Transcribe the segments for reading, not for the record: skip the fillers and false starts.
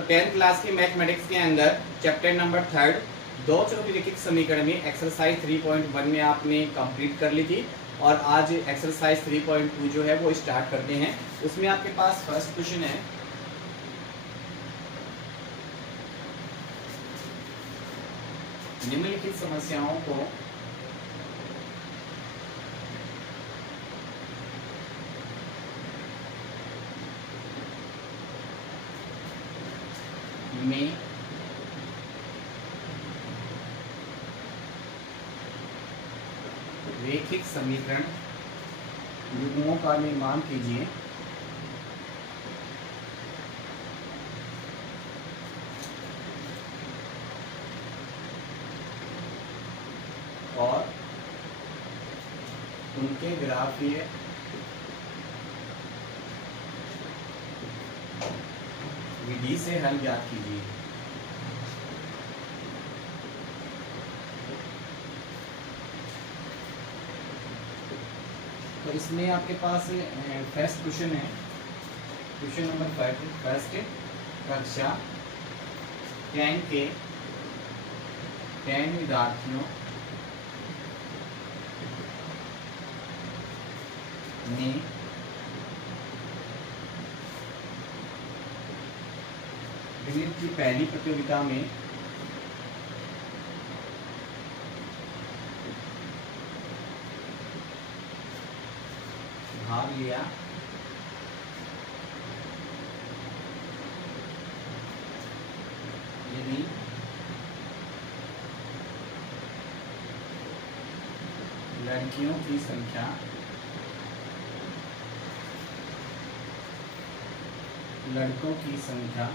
तो 10th class के mathematics के अंदर चैप्टर नंबर 3 दो चरों रैखिक समीकरण में एक्सरसाइज 3.1 में आपने कंप्लीट कर ली थी और आज एक्सरसाइज 3.2 जो है वो स्टार्ट करते हैं। उसमें आपके पास फर्स्ट क्वेश्चन है, निम्नलिखित समस्याओं को में रैखिक समीकरण युग्मों का निर्माण कीजिए। और उनके ग्राफीय विधि से हल ज्ञात कीजिए। तो इसमें आपके पास फर्स्ट क्वेश्चन है, क्वेश्चन नंबर 5, फर्स्ट कक्षा 10 के 10 विद्यार्थियों ने गणित की पहली प्रतियोगिता में भाग लिया। यदि लड़कियों की संख्या लड़कों की संख्या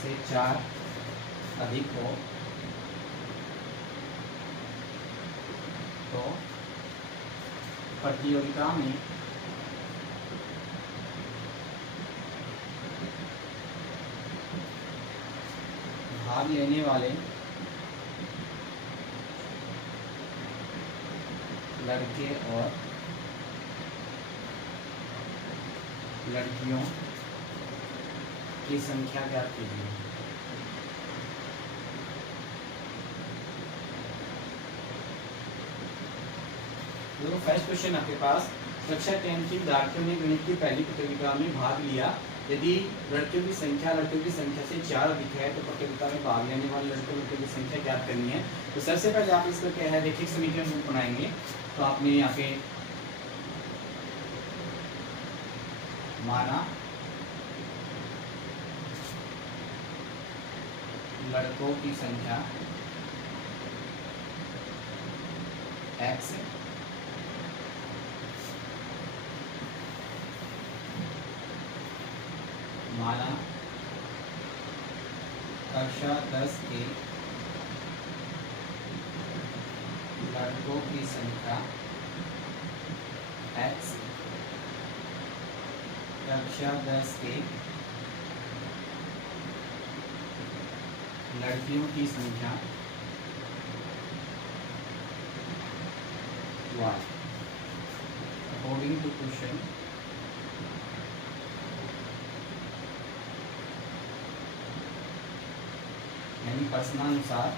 से 4 अधिक हो तो प्रतियोगिता में भाग लेने वाले लड़के और लड़कियों की संख्या ज्ञात कीजिए। तो फर्स्ट क्वेश्चन आपके पास, कक्षा 10 की विद्यार्थियों ने गणित की पहली प्रतियोगिता में भाग लिया। यदि लड़कियों की संख्या से 4 अधिक है तो प्रतियोगिता में भाग लेने वाले लड़कों की संख्या ज्ञात करनी है। तो सबसे पहले आप इसको क्या है रैखिक समीकरण रूप बनाएंगे। तो आपने यहाँ पे माना लड़कों की संख्या x माना कक्षा 10 के लड़कों की संख्या x कक्षा 10 के लड़कियों की संख्या y। अकॉर्डिंग टू क्वेश्चन यानी प्रश्नानुसार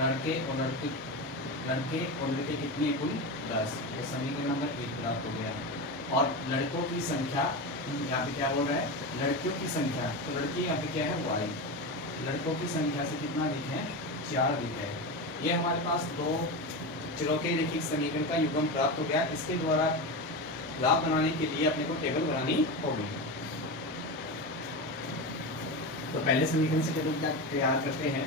लड़के और लड़के कितने कुल 10। ये समीकरण नंबर 1 प्राप्त हो गया। और लड़कों की संख्या यहाँ पे क्या बोल रहा है, लड़कियों की संख्या, तो लड़की यहाँ पे क्या है y। लड़कों की संख्या से कितना अधिक है, 4 अधिक है। ये हमारे पास दो चरों के रैखिक समीकरण का युग्म प्राप्त हो गया। इसके द्वारा ग्राफ बनाने के लिए अपने को टेबल बनानी होगी। तो पहले समीकरण से टेबल क्या तैयार करते हैं।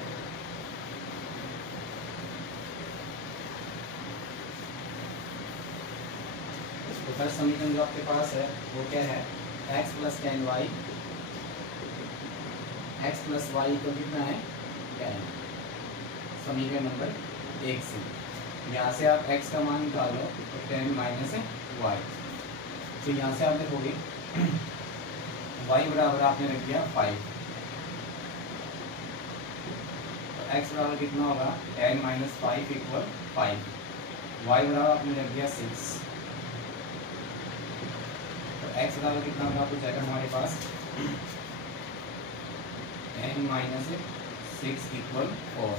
तो फर्स्ट समीकरण जो आपके पास है वो क्या है, x + 10y x + y को कितना है 10। समीकरण नंबर 1 से यहाँ से आप x का मान निकालो तो 10 - y। तो यहाँ से आप देखोगे y बराबर आपने रख दिया 5। तो x बराबर कितना होगा 10 - 5 = 5। y बराबर आपने रख दिया 6। तो x बराबर कितना होगा तो जाएगा हमारे पास n माइनस 6 इक्वल 4,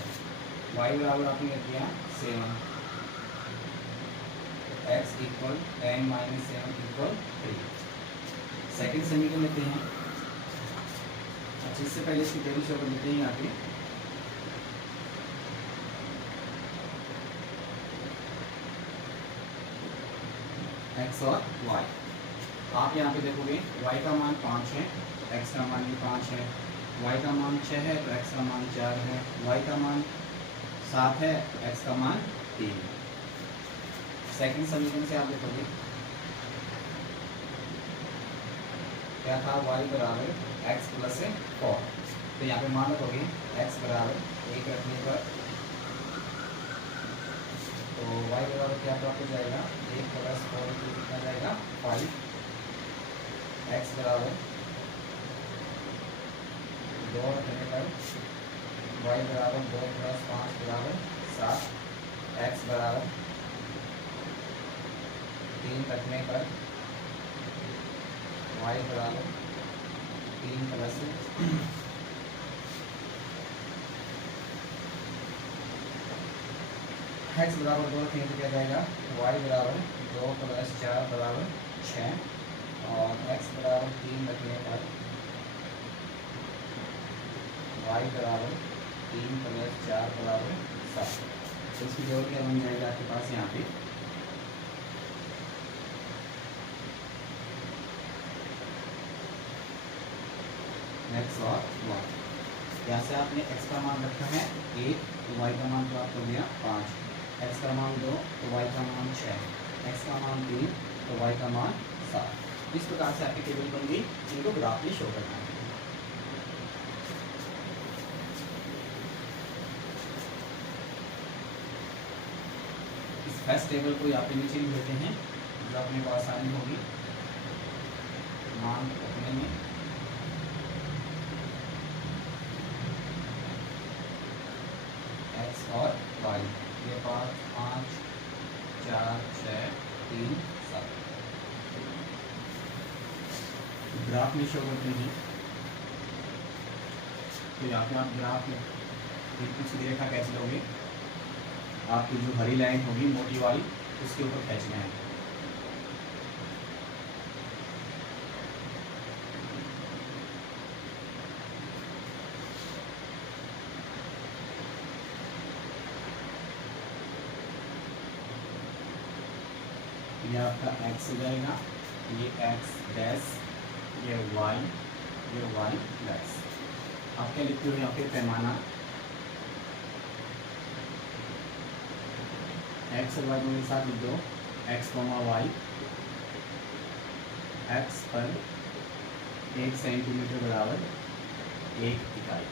y बराबर आपने लिख दिया 7, x equal n minus 7 equal 3। Second समीकरण लेते हैं। अच्छा, इससे पहले इसकी टेबल शो कर लेते हैं यहाँ पे। x और y, आप यहाँ पे देखोगे y का मान 5 है, x का मान भी 5 है, y का मान 6 है तो x का मान 4 है, y का मान 7 है, x का मान 3। सेकंड समीकरण से आप देखोगे क्या था, y बराबर x प्लस 4, तो यहाँ पे मान रखोगे x बराबर 1 रखने पर तो y बराबर क्या प्राप्त हो जाएगा, 1 प्लस 4 कितना जाएगा 5, x बराबर 2 रखने पर y बराबर 2 प्लस 5 बराबर 7, x बराबर 3 रखने पर y बराबर 3 प्लस x बराबर 2 रखेंगे तो क्या जाएगा, y बराबर 2 प्लस 4 बराबर 6 और x बराबर 3 रखने पर y बराबर 3 प्लस 4 बराबर 7। तो इसकी जरूर क्या बन जाएगा आपके पास यहाँ पे, x और y। यहाँ से आपने x का मान रखा है 1 तो y का मान प्राप्त हो गया 5, x का मान 2 तो y का मान 6, x का मान 3 तो y का मान 7। इस प्रकार से आपकी टेबल बन गई, इनको ग्राफ में शो करना है। इस फर्स्ट टेबल को यहाँ पे नीचे लिख देते हैं, जो अपने को आसानी होगी मान रखने में। x और y, ये 5 5 4 6 3 7 ग्राफ में शो करते हैं। तो यहाँ पे आप ग्राफ में बिल्कुल सीधी रेखा कैसे लोगे, आपकी जो हरी लाइन होगी मोटी वाली उसके ऊपर खींचना है। ये आपका x हो जाएगा, ये x डैश, ये y डैश। आप क्या लिखते हो यहाँ पे, पैमाना x और y को साथ लिख दो, x, y, x पर 1 सेंटीमीटर बराबर 1 इकाई,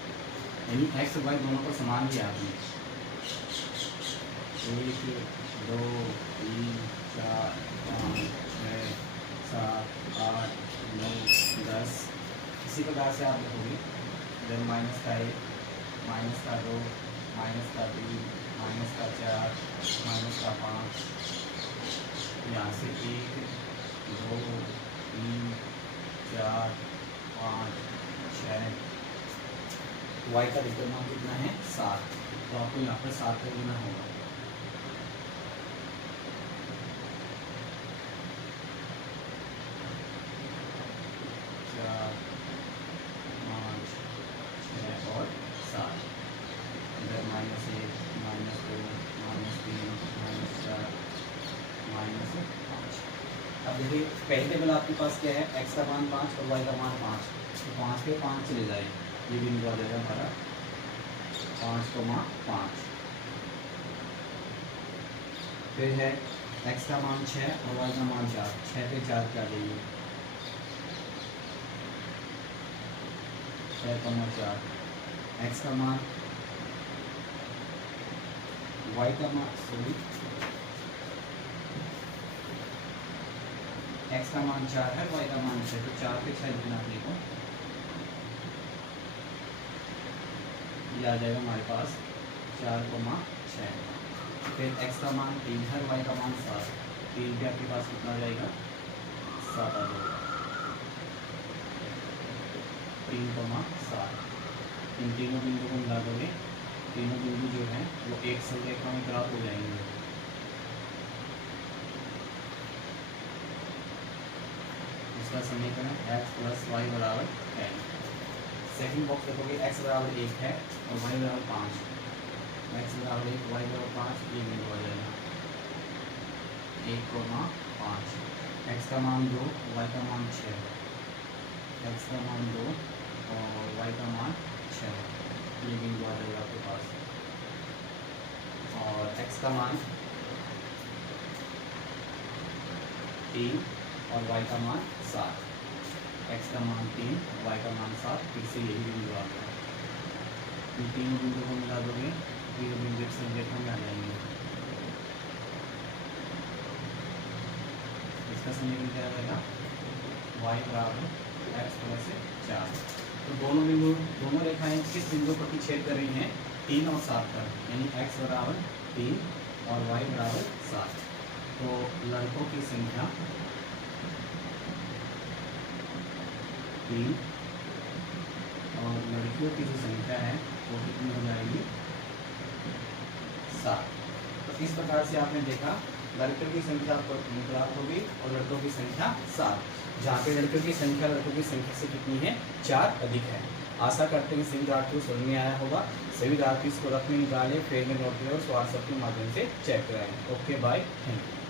यानी x और y दोनों को समान दिया आपने। 1 2 3 4 5 6 7 8 9 10। इसी प्रकार से आप देखोगे, जब माइनस का 1 माइनस का 2 माइनस का 3 माइनस का 4 माइनस का 5, यहाँ से 1 2 3 4 5 6, y का मान कितना है 7, तो आपको यहाँ पर 7 कर देना होगा। अब देखिए पहली टेबल आपके पास क्या है, x का मान 5 और y का मान 5, तो 5 के 5 चले जाए, ये भी निकल जाएगा हमारा 5,5। फिर है x का मान 6 और y का मान 4, 6 पे 4 क्या जाइए 6,4। x का मान y का मान x का मान 4 है, y का मान 6, तो 4 पे 6 लिखना अपने को, ये आ जाएगा हमारे पास 4,6। फिर x का मान 3 है, y का मान 7, 3 पे आपके पास कितना आ जाएगा 7 आ जाएगा। 3,7। इन तीनों बिंदु को मिला दोगे, तीनों बिंदु जो हैं वो एक संरेखा में प्राप्त हो जाएंगे। इसका समीकरण x + y = 10। सेकंड बॉक्स देखोगे x = 1 है और y = 5। x = 1 y = 5, ये बिंदु आ जाएगा 1,5। x का मान 2 y का मान 6, x का मान 2 और y का मान 6, ये बिंदु आ जाएगा आपके पास। और x का मान 3 और y का मान 7, x का मान 3 y का मान 7, फिर से यही बिंदु आ गया। इन तीनों बिंदु को मिला दोगे, तीनों बिंदु एक संरेखा में आ जाएंगे। इसका समीकरण क्या रहेगा, y = x + 4। तो दोनों रेखाएं किस बिंदु पर छेद कर रही हैं, 3 और 7 पर, यानी x = 3 और y = 7। तो लड़कों की संख्या 3 और लड़कियों की जो संख्या है वो कितनी हो जाएगी, 7। तो इस प्रकार से आपने देखा लड़कियों की संख्या आपको 3 प्राप्त होगी और लड़कों की संख्या 7, जहाँ पे लड़कियों की संख्या लड़कों की संख्या से कितनी है, 4 अधिक है। आशा करते हैं सभी विद्यार्थियों को समझ में आया होगा। सभी विद्यार्थी इसको रख में निकालें, पेज में नोट करें और व्हाट्सएप के माध्यम से चेक कराएं। Okay bye, thank you.